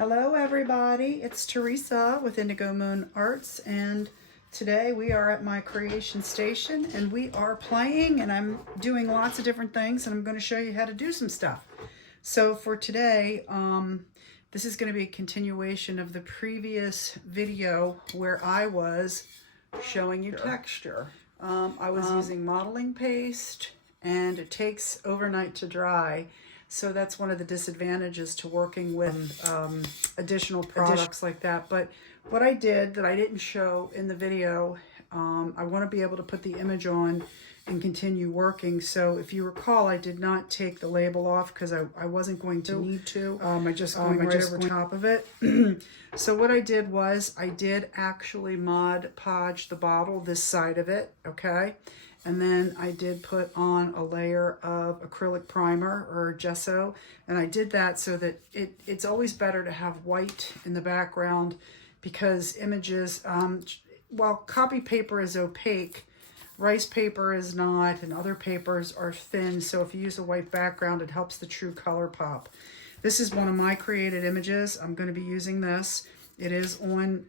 Hello everybody, it's Teresa with Indigo Moon Arts, and today we are at my creation station and we are playing, and I'm doing lots of different things, and I'm going to show you how to do some stuff. So for today, this is going to be a continuation of the previous video where I was showing you texture. I was using modeling paste, and it takes overnight to dry. So that's one of the disadvantages to working with additional products like that. But what I did that I didn't show in the video, I want to be able to put the image on and continue working. So if you recall, I did not take the label off because I wasn't going to need to. I just going right over top of it. So what I did was I did actually Mod Podge the bottle, this side of it, okay? And then I did put on a layer of acrylic primer or gesso. And I did that so that it's always better to have white in the background, because images, while copy paper is opaque, rice paper is not, and other papers are thin. So if you use a white background, it helps the true color pop. This is one of my created images. I'm going to be using this. It is on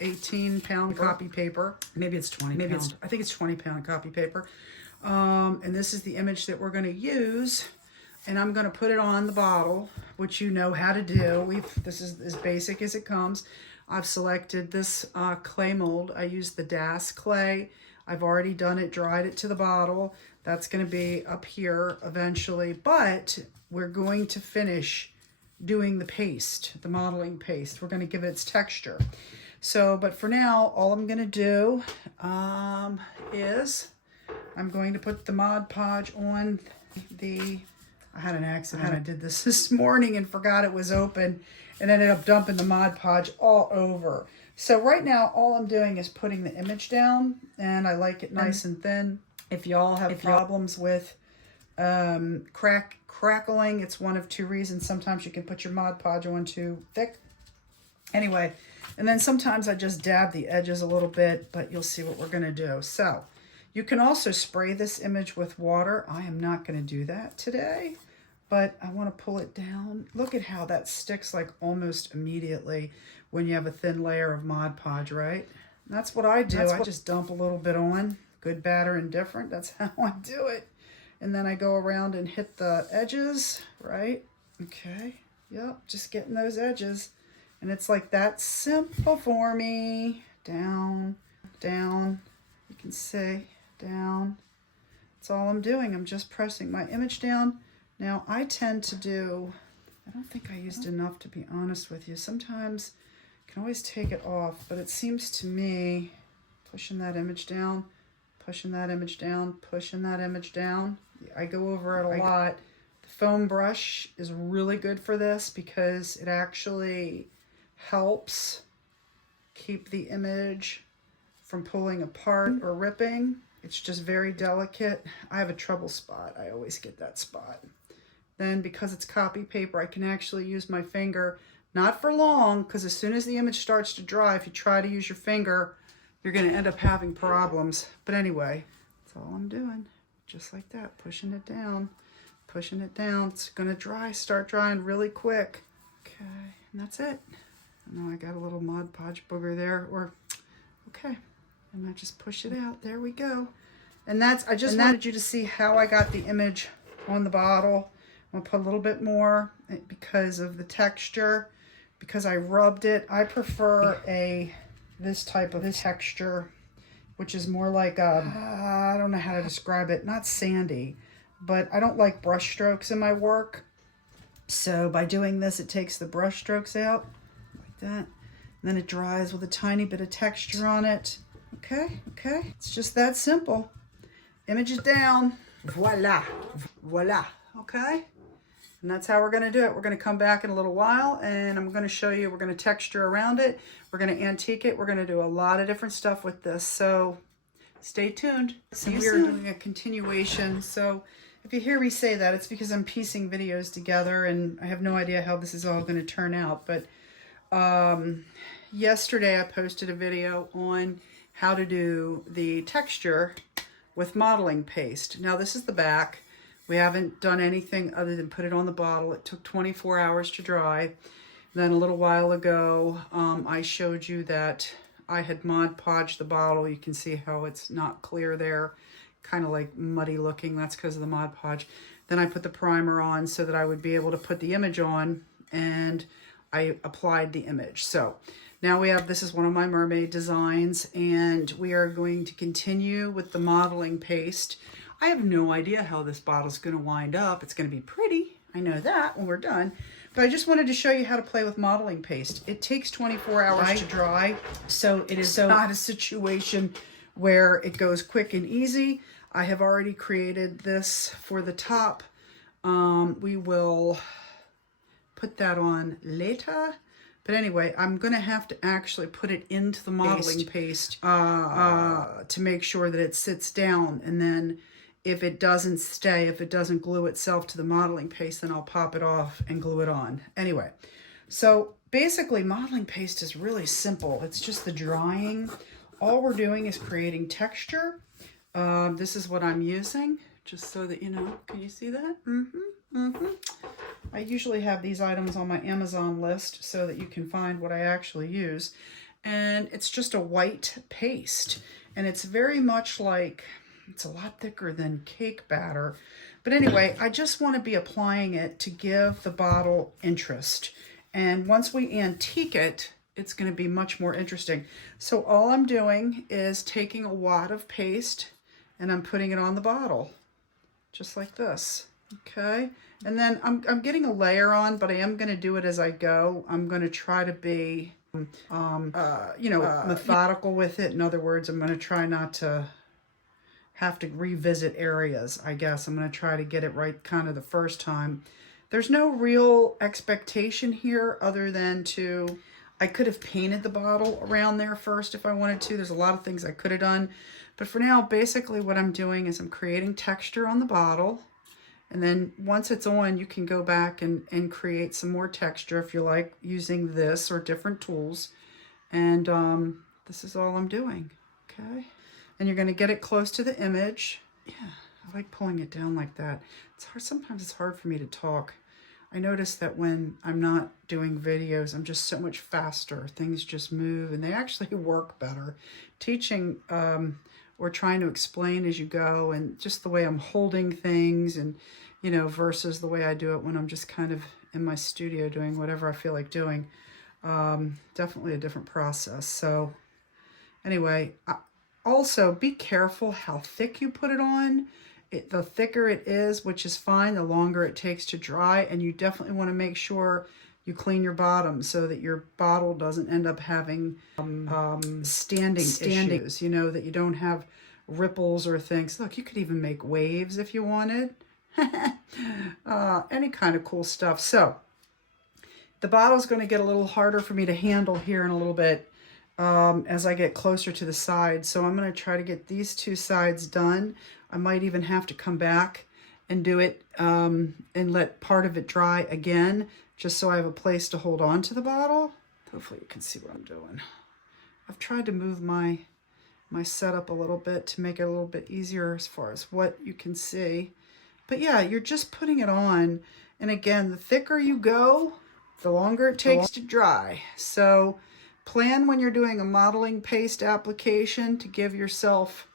18-pound copy paper. Maybe it's 20 Maybe pound. I think it's 20-pound copy paper. And this is the image that we're going to use. And I'm going to put it on the bottle, which you know how to do. This is as basic as it comes. I've selected this clay mold. I used the DAS clay. I've already done it, dried it to the bottle. That's going to be up here eventually. But we're going to finish doing the paste, the modeling paste. We're going to give it its texture. So, but for now, all I'm going to do is I'm going to put the Mod Podge on I had an accident. I did this morning and forgot it was open and ended up dumping the Mod Podge all over. So right now, all I'm doing is putting the image down, and I like it nice and thin. If y'all have problems with crackling, it's one of two reasons. Sometimes you can put your Mod Podge on too thick. Anyway, and then sometimes I just dab the edges a little bit, but you'll see what we're going to do. So you can also spray this image with water. I am not going to do that today, but I want to pull it down. Look at how that sticks like almost immediately when you have a thin layer of Mod Podge, right? And that's what I do. I just dump a little bit on, good, bad, or indifferent. That's how I do it. And then I go around and hit the edges, right? Okay, yep, just getting those edges. And it's like that simple for me. Down, down, you can see, down. That's all I'm doing. I'm just pressing my image down. Now I tend to do, I don't think I used enough, to be honest with you. Sometimes you can always take it off, but it seems to me, pushing that image down, pushing that image down, pushing that image down. I go over it a lot. The foam brush is really good for this because it actually helps keep the image from pulling apart or ripping. It's just very delicate. I have a trouble spot. I always get that spot. Then because it's copy paper, I can actually use my finger, not for long, because as soon as the image starts to dry, if you try to use your finger, you're going to end up having problems. But anyway, that's all I'm doing. Just like that, pushing it down, pushing it down. It's going to dry, start drying really quick. Okay, and that's it. Now I got a little Mod Podge booger there, okay. And I just push it out. There we go. And I just wanted you to see how I got the image on the bottle. I'm going to put a little bit more because of the texture, because I rubbed it. I prefer this type of texture, which is more like I don't know how to describe it, not sandy, but I don't like brush strokes in my work. So by doing this, it takes the brush strokes out like that. And then it dries with a tiny bit of texture on it. Okay, okay. It's just that simple. Image is down. Voila. Voila. Okay. And that's how we're going to do it. We're going to come back in a little while, and I'm going to show you, we're going to texture around it. We're going to antique it. We're going to do a lot of different stuff with this. So stay tuned. So we are doing a continuation. So if you hear me say that, it's because I'm piecing videos together, and I have no idea how this is all going to turn out. But yesterday I posted a video on how to do the texture with modeling paste. Now this is the back. We haven't done anything other than put it on the bottle. It took 24 hours to dry. Then a little while ago, I showed you that I had Mod Podged the bottle. You can see how it's not clear there, kind of like muddy looking. That's because of the Mod Podge. Then I put the primer on so that I would be able to put the image on, and I applied the image. So now we have, this is one of my mermaid designs, and we are going to continue with the modeling paste. I have no idea how this bottle's going to wind up. It's going to be pretty. I know that when we're done. But I just wanted to show you how to play with modeling paste. It takes 24 hours to dry, so it is not a situation where it goes quick and easy. I have already created this for the top. We will put that on later. But anyway, I'm going to have to actually put it into the modeling paste to make sure that it sits down. And then if it doesn't stay, if it doesn't glue itself to the modeling paste, then I'll pop it off and glue it on. Anyway, so basically modeling paste is really simple. It's just the drying. All we're doing is creating texture. This is what I'm using, just so that you know. Can you see that? I usually have these items on my Amazon list so that you can find what I actually use. And it's just a white paste. And it's very much like, it's a lot thicker than cake batter. But anyway, I just want to be applying it to give the bottle interest. And once we antique it, it's going to be much more interesting. So all I'm doing is taking a wad of paste and I'm putting it on the bottle, just like this. Okay, and then I'm getting a layer on, but I am going to do it as I go. I'm going to try to be, methodical with it. In other words, I'm going to try not to have to revisit areas, I guess. I'm going to try to get it right kind of the first time. There's no real expectation here other than I could have painted the bottle around there first if I wanted to. There's a lot of things I could have done. But for now, basically what I'm doing is I'm creating texture on the bottle. And then once it's on, you can go back and create some more texture if you like, using this or different tools. And this is all I'm doing, okay? And you're gonna get it close to the image. Yeah, I like pulling it down like that. It's hard, sometimes it's hard for me to talk. I notice that when I'm not doing videos, I'm just so much faster. Things just move and they actually work better. Teaching or trying to explain as you go, and just the way I'm holding things, and versus the way I do it when I'm just kind of in my studio doing whatever I feel like doing. Definitely a different process. So anyway, also be careful how thick you put it on. The thicker it is, which is fine, the longer it takes to dry. And you definitely want to make sure you clean your bottom so that your bottle doesn't end up having standing issues, that you don't have ripples or things. Look, you could even make waves if you wanted. Any kind of cool stuff. So the bottle's going to get a little harder for me to handle here in a little bit as I get closer to the side. So I'm going to try to get these two sides done. I might even have to come back and do it and let part of it dry again, just so I have a place to hold on to the bottle. Hopefully you can see what I'm doing. I've tried to move my setup a little bit to make it a little bit easier as far as what you can see. But yeah, you're just putting it on. And again, the thicker you go, the longer it takes to dry. So plan when you're doing a modeling paste application to give yourself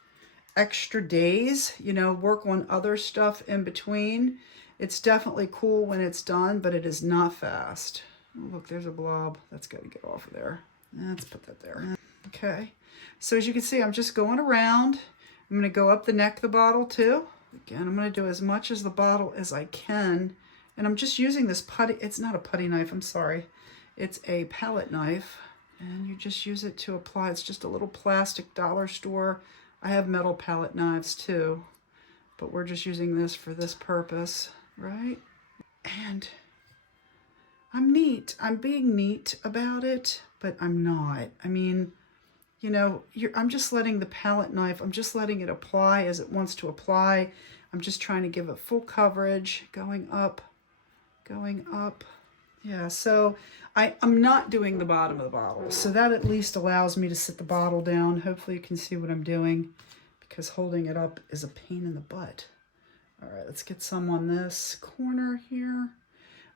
extra days, work on other stuff in between. It's definitely cool when it's done, but it is not fast. Oh, look, there's a blob. That's got to get off of there. Let's put that there. Okay. So as you can see, I'm just going around. I'm going to go up the neck of the bottle too. Again, I'm going to do as much as the bottle as I can. And I'm just using this putty. It's not a putty knife, I'm sorry. It's a palette knife. And you just use it to apply. It's just a little plastic dollar store. I have metal palette knives too, but we're just using this for this purpose, right? And I'm neat. I'm being neat about it, but I'm not. I mean, I'm just letting the palette knife, I'm just letting it apply as it wants to apply. I'm just trying to give it full coverage, going up. Yeah, so I'm not doing the bottom of the bottle. So that at least allows me to sit the bottle down. Hopefully you can see what I'm doing, because holding it up is a pain in the butt. All right, let's get some on this corner here.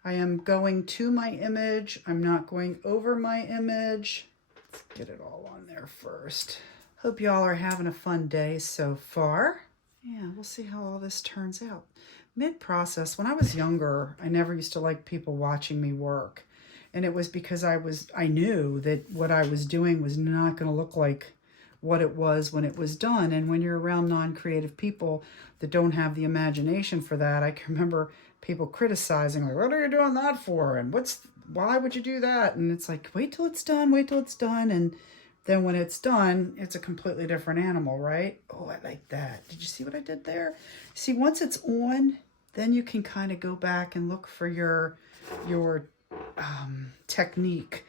I am going to my image. I'm not going over my image. Let's get it all on there first. Hope y'all are having a fun day so far. Yeah, we'll see how all this turns out. Mid-process, when I was younger, I never used to like people watching me work. And it was because I knew that what I was doing was not going to look like what it was when it was done. And when you're around non-creative people that don't have the imagination for that, I can remember people criticizing, like, what are you doing that for? And why would you do that? And it's like, wait till it's done, wait till it's done. And then when it's done, it's a completely different animal, right? Oh, I like that. Did you see what I did there? See, once it's on, then you can kind of go back and look for your technique,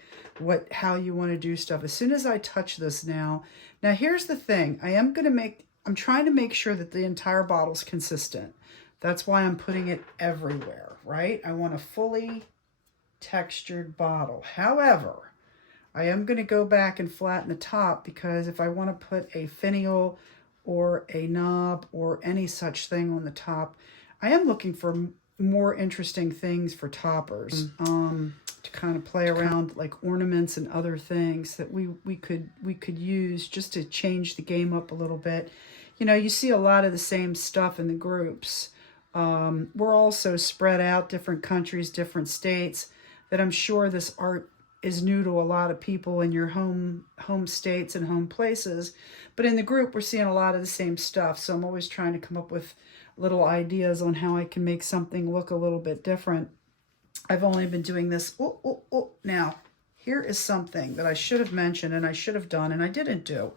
how you want to do stuff. As soon as I touch this now here's the thing. I'm trying to make sure that the entire bottle's consistent. That's why I'm putting it everywhere, right? I want a fully textured bottle. However, I am going to go back and flatten the top, because if I want to put a finial or a knob or any such thing on the top, I am looking for more interesting things for toppers, to kind of play around, like ornaments and other things that we could use just to change the game up a little bit. You know, you see a lot of the same stuff in the groups. We're also spread out, different countries, different states, that I'm sure this art is new to a lot of people in your home states and home places. But in the group, we're seeing a lot of the same stuff. So I'm always trying to come up with little ideas on how I can make something look a little bit different. I've only been doing this. Now, here is something that I should have mentioned and I should have done and I didn't do,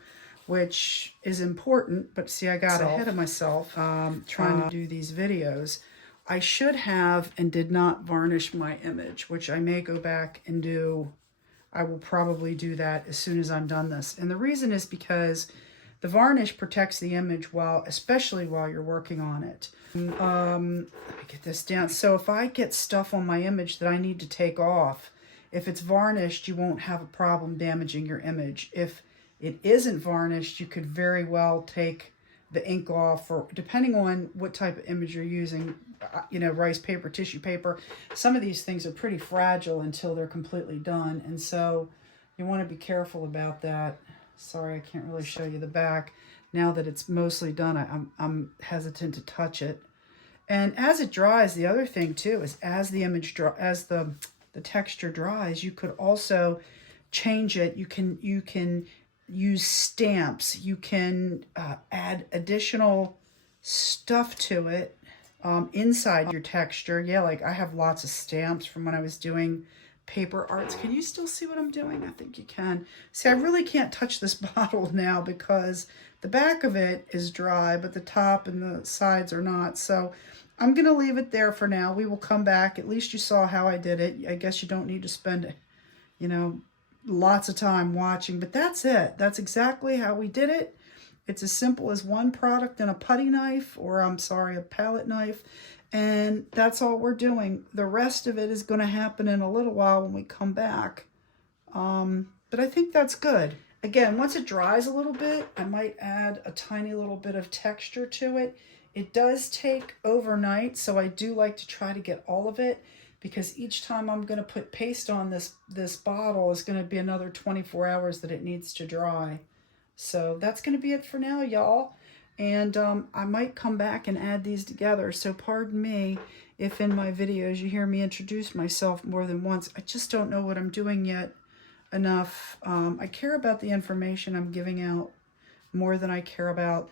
which is important. But see, I got ahead of myself trying to do these videos. I should have and did not varnish my image, which I may go back and do. I will probably do that as soon as I'm done this. And the reason is because the varnish protects the image especially while you're working on it. Let me get this down. So if I get stuff on my image that I need to take off, if it's varnished, you won't have a problem damaging your image. If it isn't varnished, you could very well take the ink off, or depending on what type of image you're using, you know, rice paper, tissue paper. Some of these things are pretty fragile until they're completely done. And so you want to be careful about that. Sorry, I can't really show you the back. Now that it's mostly done, I'm hesitant to touch it. And as it dries, the other thing too is as the image as the texture dries, you could also change it. You can use stamps. You can add additional stuff to it inside your texture. Yeah, like I have lots of stamps from when I was doing paper arts. Can you still see what I'm doing? I think you can. See, I really can't touch this bottle now because the back of it is dry, but the top and the sides are not. So I'm going to leave it there for now. We will come back. At least you saw how I did it. I guess you don't need to spend, you know, lots of time watching, but that's it. That's exactly how we did it. It's as simple as one product and a putty knife, or I'm sorry, a palette knife. And that's all we're doing. The rest of it is going to happen in a little while when we come back. But I think that's good. Again, once it dries a little bit, I might add a tiny little bit of texture to it. It does take overnight, so I do like to try to get all of it, because each time I'm going to put paste on this bottle is going to be another 24 hours that it needs to dry. So that's going to be it for now, y'all. And I might come back and add these together. So pardon me if in my videos you hear me introduce myself more than once. I just don't know what I'm doing yet enough. I care about the information I'm giving out more than I care about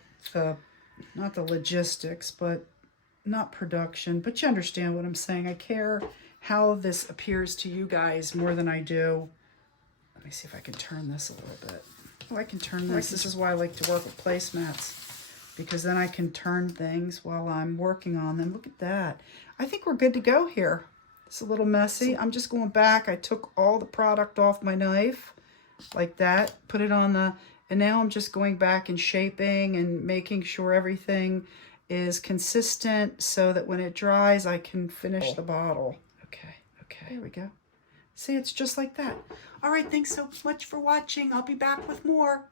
not the logistics, but not production. But you understand what I'm saying. I care how this appears to you guys more than I do. Let me see if I can turn this a little bit. Oh, I can turn this. This is why I like to work with placemats, because then I can turn things while I'm working on them. Look at that. I think we're good to go here. It's a little messy. I'm just going back. I took all the product off my knife like that, put it on and now I'm just going back and shaping and making sure everything is consistent so that when it dries, I can finish the bottle. Okay, there we go. See, it's just like that. All right, thanks so much for watching. I'll be back with more.